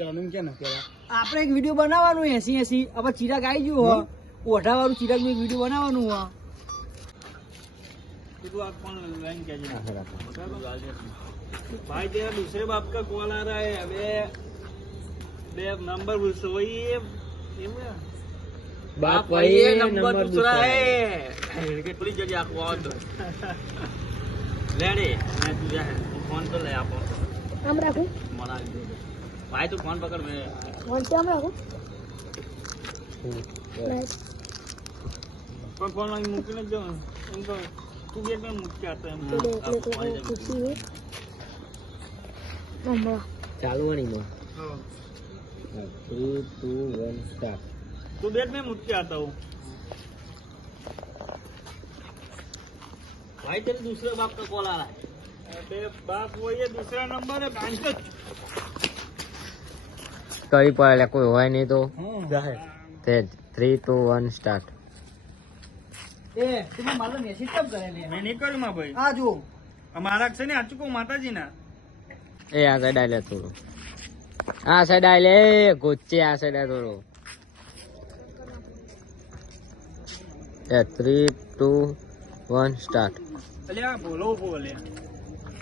આપણે એક વિડીયો બનાવવાનું 80 હવે ચિરાગ આવી ગયું હો ઓઢા વાળું ચિરાગ નું એક વિડીયો બનાવવાનું હો भाई तेरा दूसरे बाप का कॉल आ रहा है अबे बे नंबर वही बाप वही है नंबर दूसरा है कि पुलिस जगह आपको और दो रेडी मैं तुझे है फोन तो ले आपको हम रखूं मना भाई तू फोन पकड़ मैं फोन पे हम रखूं पर फोन वहीं मुक्की लग जाओ उनको तू गेट में मुक्की आता है तो देख ले तो कुर्सी है नंबर ચાલુ નહીં નો 3 2 1 સ્ટાર્ટ तू गेट में मुक्की आता हूँ भाई तेरे दूसरे बाप का कॉल आ रहा है तेरे बाप वो ये दूसरा नंबर है बैंक કરી પડે કોઈ હોય નહીં તો તે 3 2 1 સ્ટાર્ટ એ તમે મારો મેસેજ કેમ કરે લે मैं नहीं करूँ माँ भाई આ જો हमारा अक्षर नहीं आ चुका माता जी ना એ આ સાઈડ આલે થોડું આ સાઈડ આલે ગોચે આ સાઈડ આ થોડું એ 3 2 1 સ્ટાર્ટ अरे आप बोलो बोले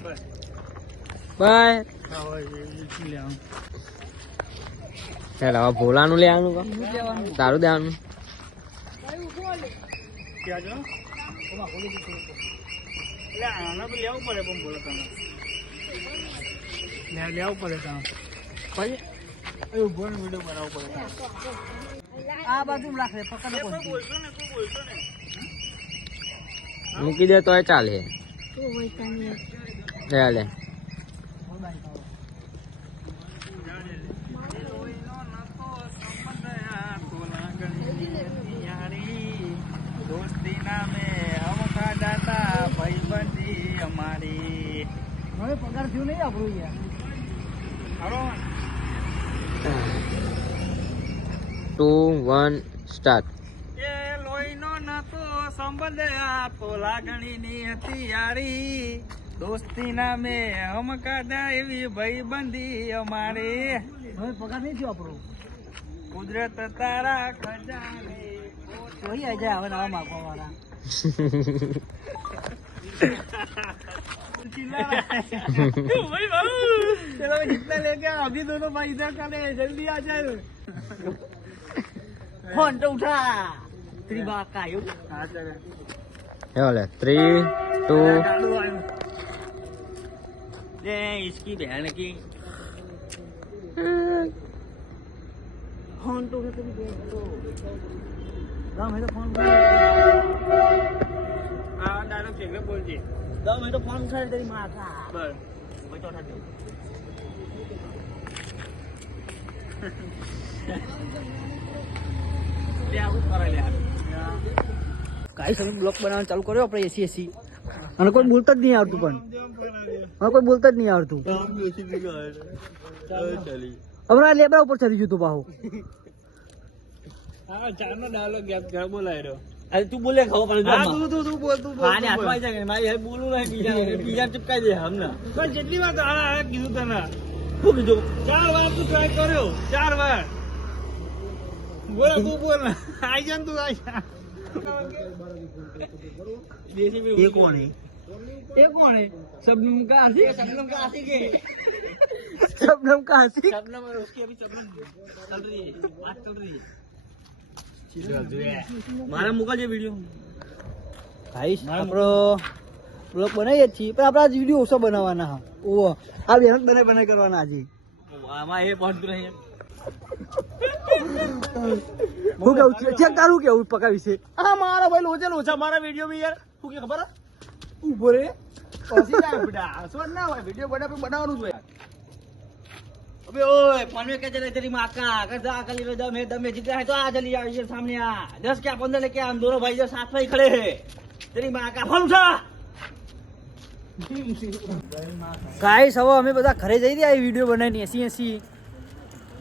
बस બાય हाँ भाई ले आओ ચાલ હવે ભોલાનું લેવાનું કા તારું દેવાનું क्या जो ले आना तो ले आओ पड़े बम बोला था ले आओ पड़े था भाई ए बोल वीडियो बनाओ पड़े આ બાજુ રાખ રે પકડ कोई बोलतो ने મૂકી દે તોય ચાલે तो वैसा नहीं લે લે दोस्ती नामे हम खा जाता भाई बंदी हमारी હવે પગાર થયું નહીં આપણું યાર हेलो 2 1 સ્ટાર્ટ એ લોહીનો નાતો સંબંધ આ તો લાગણીની હતી યારી દોસ્તી નામે હમ કાઢા એવી ભાઈબંધી અમારી હવે પગાર નહીં થયો આપણો કુદરત તારા ખજાને જોઈ આ જાય હવે નવા માગવા વાળા वही बाबू चलो जितना लेके अभी दोनों भाई इधर करे जल्दी आ जाए ફોન તો ઉઠા ત્રિબા કાયો हाँ चले हे ले 3 2 ये इसकी बहन की ફોન તો ઉઠા કરી દે રામ હે તો ફોન हाँ डायलॉग चेक बोल जी રામ હે તો ફોન ઉઠા તેરી માથા बस मैं चौथा दे ले आओ करा ले કાઈ સમય બ્લોક બનાવવાનું ચાલુ કર્યો આપણે એસી અને કોઈ બોલતા જ નહીં આવતું પણ હા કોઈ બોલતા જ નહીં આવતું હમણાં લેબરા ઉપર ચડી ગયું તું બાહુ हाँ चार ना डायलॉग गैप घर बोला है रो અરે તું બોલે ખાવ પણ हाँ तू बोल હા ને હાથમાં આવી જાય મારી હેલ્પ બોલું નહીં બીજા ચપકાઈ દે હમણાં પણ જેટલી વાર તારા કીધું તને શું કીધું 4 વાર તું ટ્રાય કર્યો 4 વાર બોલ તું બોલ આઈ જા તું આઈ જા એ કોણ હે शबनम का आशिक के शबनम का आशिक शबनम और उसकी अभी शबनम चल रही है बात चल रही है મારા મોકલ જે વિડિયો ગાઈસ આપણો બ્લોગ બનાવીએ છીએ પણ આપણા વિડિયો ઓછો બનાવવાના હા ઓ આ બેન બનાવી કરવાના આજે આમાં એ પહોંચ રહી છે હું કહું ચેક તારું કેવું પકા વિશે હા મારા ભાઈ લોચા મારા વિડિયો બી યાર શું કે ખબર ઉભો રે પછી જાય બેટા હસવાનું ના હોય વિડિયો બનાવવાનું જ હોય अबे ओए फोन में क्या चले तेरी माँ का अगर जा कल दम में जितना है तो आ चली इधर सामने आ 10 क्या 15 लेके हम दोनों भाई इधर साथ में ही खड़े हैं तेरी माँ का फोन उठा गाइस હવે અમે બધા ઘરે જઈ રહ્યા એ વિડિયો બનાવીને 80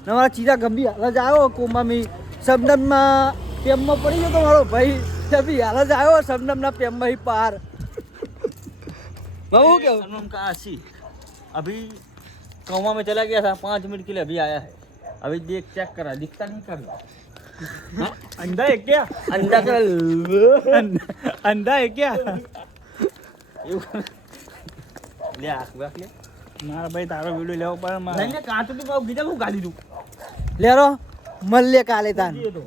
નવા ચીજા ગંભીર હાલ જ આવ્યો કોમામી શબનમના પ્રેમમાં પડી ગયો તો મારો ભાઈ જબી હાલ જ આવ્યો શબનમના પ્રેમમાં ही पार बाबू क्या शबनम का आशिक अभी कौवा में चला गया था 5 मिनट के लिए अभी आया है अभी देख चेक करा दिखता नहीं कर अंधा है क्या अंडा कर अंधा है क्या ले आख લે મારા ભાઈ તારો વિડીયો લેવો પડે મારે નહીં કાટ તું કીધા હું ગાડી દઉં લેરો મળીએ કાલે તાન તો